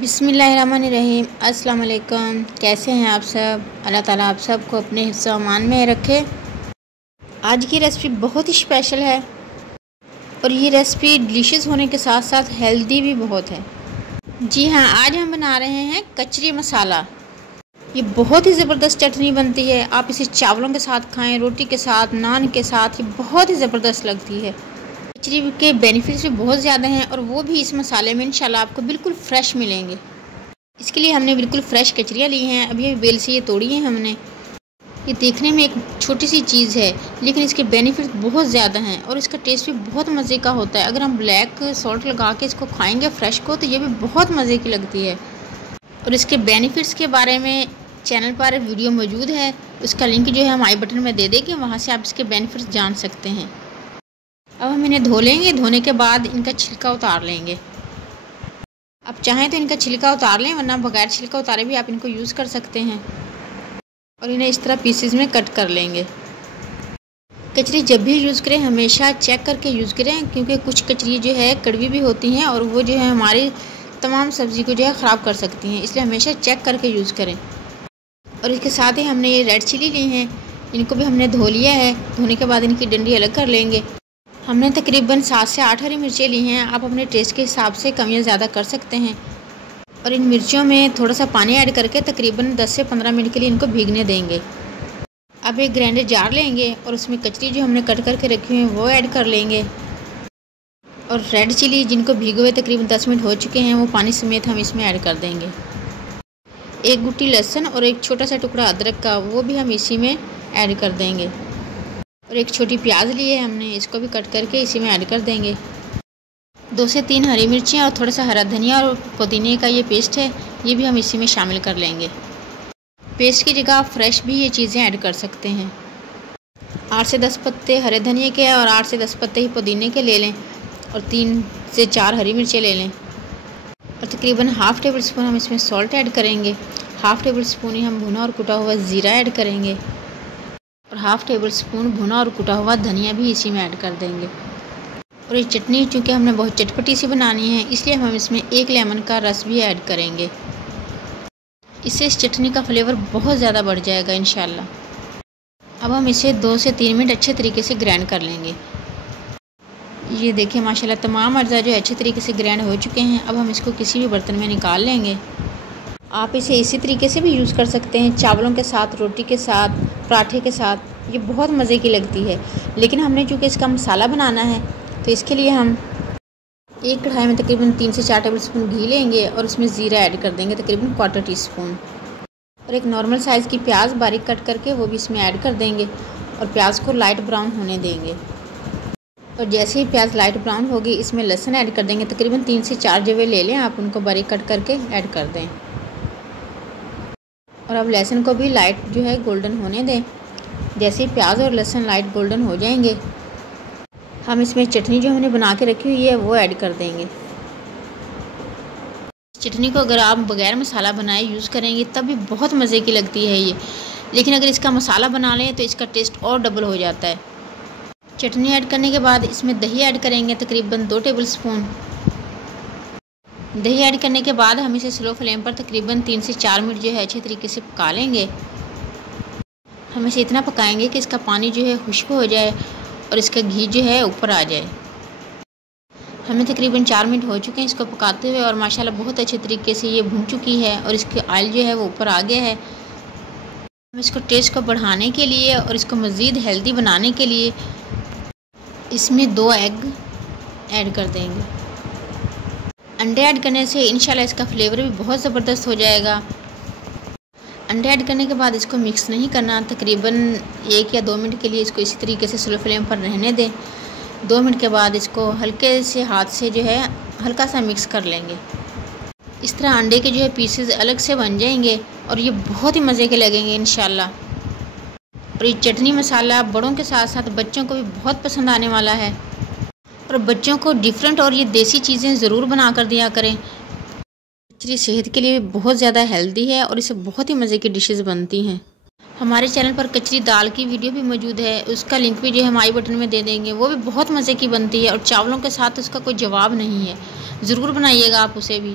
बिस्मिल्लाहिर्रहमानिर्रहीम। अस्सलाम वालेकुम। कैसे हैं आप सब? अल्लाह ताला आप सब को अपने हिफ्ज़ व अमान में रखे। आज की रेसिपी बहुत ही स्पेशल है और ये रेसिपी डिलीशियस होने के साथ साथ हेल्दी भी बहुत है। जी हाँ, आज हम बना रहे हैं कचरी मसाला। ये बहुत ही ज़बरदस्त चटनी बनती है। आप इसे चावलों के साथ खाएं, रोटी के साथ, नान के साथ। ये बहुत ही ज़बरदस्त लगती है। कचरी के बेनिफिट्स भी बहुत ज़्यादा हैं और वो भी इस मसाले में इंशाल्लाह आपको बिल्कुल फ्रेश मिलेंगे। इसके लिए हमने बिल्कुल फ्रेश कचरियाँ ली हैं। अभी बेल से ये तोड़ी हैं हमने। ये देखने में एक छोटी सी चीज़ है लेकिन इसके बेनिफिट्स बहुत ज़्यादा हैं और इसका टेस्ट भी बहुत मज़े का होता है। अगर हम ब्लैक सॉल्ट लगा के इसको खाएँगे फ्रेश को तो ये भी बहुत मज़े की लगती है। और इसके बेनिफिट्स के बारे में चैनल पर वीडियो मौजूद है, उसका लिंक जो है हम आई बटन में दे देंगे, वहाँ से आप इसके बेनिफिट्स जान सकते हैं। अब हम इन्हें धो लेंगे। धोने के बाद इनका छिलका उतार लेंगे। आप चाहें तो इनका छिलका उतार लें, वरना बगैर छिलका उतारे भी आप इनको यूज़ कर सकते हैं। और इन्हें इस तरह पीसेस में कट कर लेंगे। कचरी जब भी यूज़ करें हमेशा चेक करके यूज़ करें, क्योंकि कुछ कचरी जो है कड़वी भी होती हैं और वो जो है हमारी तमाम सब्ज़ी को जो है ख़राब कर सकती हैं, इसलिए हमेशा चेक करके यूज़ करें। और इसके साथ ही हमने ये रेड चिली ली हैं, इनको भी हमने धो लिया है। धोने के बाद इनकी डंडी अलग कर लेंगे। हमने तकरीबन 7 से 8 हरी मिर्चें ली हैं। आप अपने टेस्ट के हिसाब से कम या ज़्यादा कर सकते हैं। और इन मिर्चों में थोड़ा सा पानी ऐड करके तकरीबन 10 से 15 मिनट के लिए इनको भीगने देंगे। अब एक ग्राइंडर जार लेंगे और उसमें कचरी जो हमने कट करके रखी हुई है वो ऐड कर लेंगे। और रेड चिली जिनको भीगे हुए तकरीबन 10 मिनट हो चुके हैं वो पानी समेत हम इसमें ऐड कर देंगे। एक गुट्टी लहसुन और एक छोटा सा टुकड़ा अदरक का वो भी हम इसी में ऐड कर देंगे। और एक छोटी प्याज ली है हमने, इसको भी कट करके इसी में ऐड कर देंगे। 2 से 3 हरी मिर्चियाँ और थोड़ा सा हरा धनिया और पुदीने का ये पेस्ट है, ये भी हम इसी में शामिल कर लेंगे। पेस्ट की जगह आप फ्रेश भी ये चीज़ें ऐड कर सकते हैं। 8 से 10 पत्ते हरे धनिए के और 8 से 10 पत्ते ही पुदीने के ले लें और 3 से 4 हरी मिर्चें ले लें। और तकरीबन हाफ़ टेबल स्पून हम इसमें सॉल्ट ऐड करेंगे। हाफ़ टेबल स्पून ही हम भुना और कुटा हुआ ज़ीरा ऐड करेंगे। और हाफ़ टेबल स्पून भुना और कुटा हुआ धनिया भी इसी में ऐड कर देंगे। और ये चटनी चूँकि हमने बहुत चटपटी सी बनानी है, इसलिए हम इसमें 1 लेमन का रस भी ऐड करेंगे। इससे इस चटनी का फ्लेवर बहुत ज़्यादा बढ़ जाएगा इंशाल्लाह। अब हम इसे 2 से 3 मिनट अच्छे तरीके से ग्राइंड कर लेंगे। ये देखिए माशाल्लाह तमाम अज़ा जो अच्छे तरीके से ग्राइंड हो चुके हैं। अब हम इसको किसी भी बर्तन में निकाल लेंगे। आप इसे इसी तरीके से भी यूज़ कर सकते हैं, चावलों के साथ, रोटी के साथ, पराठे के साथ। ये बहुत मज़े की लगती है। लेकिन हमने चूँकि इसका मसाला बनाना है तो इसके लिए हम एक कढ़ाई में तकरीबन 3 से 4 टेबल स्पून घी लेंगे और उसमें ज़ीरा ऐड कर देंगे तकरीबन 1/4 टीस्पून। और एक नॉर्मल साइज़ की प्याज बारीक कट करके वो भी इसमें ऐड कर देंगे और प्याज को लाइट ब्राउन होने देंगे। और जैसे ही प्याज लाइट ब्राउन होगी इसमें लहसुन ऐड कर देंगे। तकरीबन 3 से 4 जवे ले लें, आप उनको बारीक कट करके ऐड कर दें। और अब लहसुन को भी लाइट जो है गोल्डन होने दें। जैसे ही प्याज और लहसुन लाइट गोल्डन हो जाएंगे हम इसमें चटनी जो हमने बना के रखी हुई है वो ऐड कर देंगे। चटनी को अगर आप बगैर मसाला बनाए यूज़ करेंगे तब भी बहुत मज़े की लगती है ये, लेकिन अगर इसका मसाला बना लें तो इसका टेस्ट और डबल हो जाता है। चटनी ऐड करने के बाद इसमें दही ऐड करेंगे तकरीबन 2 टेबल स्पून। दही ऐड करने के बाद हम इसे स्लो फ्लेम पर तकरीबन 3 से 4 मिनट जो है अच्छे तरीके से पका लेंगे। हम इसे इतना पकाएंगे कि इसका पानी जो है खुश्क हो जाए और इसका घी जो है ऊपर आ जाए। हमें तकरीबन 4 मिनट हो चुके हैं इसको पकाते हुए और माशाल्लाह बहुत अच्छे तरीके से ये भुन चुकी है और इसके ऑयल जो है वो ऊपर आ गया है। हम इसको टेस्ट को बढ़ाने के लिए और इसको मज़ीद हेल्दी बनाने के लिए इसमें 2 एग ऐड कर देंगे। अंडे ऐड करने से इंशाल्लाह इसका फ्लेवर भी बहुत ज़बरदस्त हो जाएगा। अंडे ऐड करने के बाद इसको मिक्स नहीं करना, तकरीबन 1 या 2 मिनट के लिए इसको इसी तरीके से स्लो फ्लेम पर रहने दें। 2 मिनट के बाद इसको हल्के से हाथ से जो है हल्का सा मिक्स कर लेंगे। इस तरह अंडे के जो है पीसेस अलग से बन जाएंगे और ये बहुत ही मज़े के लगेंगे इंशाल्लाह। और ये चटनी मसाला बड़ों के साथ साथ बच्चों को भी बहुत पसंद आने वाला है। और बच्चों को डिफरेंट और ये देसी चीज़ें ज़रूर बना कर दिया करें। कचरी सेहत के लिए बहुत ज़्यादा हेल्दी है और इससे बहुत ही मज़े की डिशेस बनती हैं। हमारे चैनल पर कचरी दाल की वीडियो भी मौजूद है, उसका लिंक भी जो है हम आई बटन में दे देंगे। वो भी बहुत मज़े की बनती है और चावलों के साथ उसका कोई जवाब नहीं है। ज़रूर बनाइएगा आप उसे भी।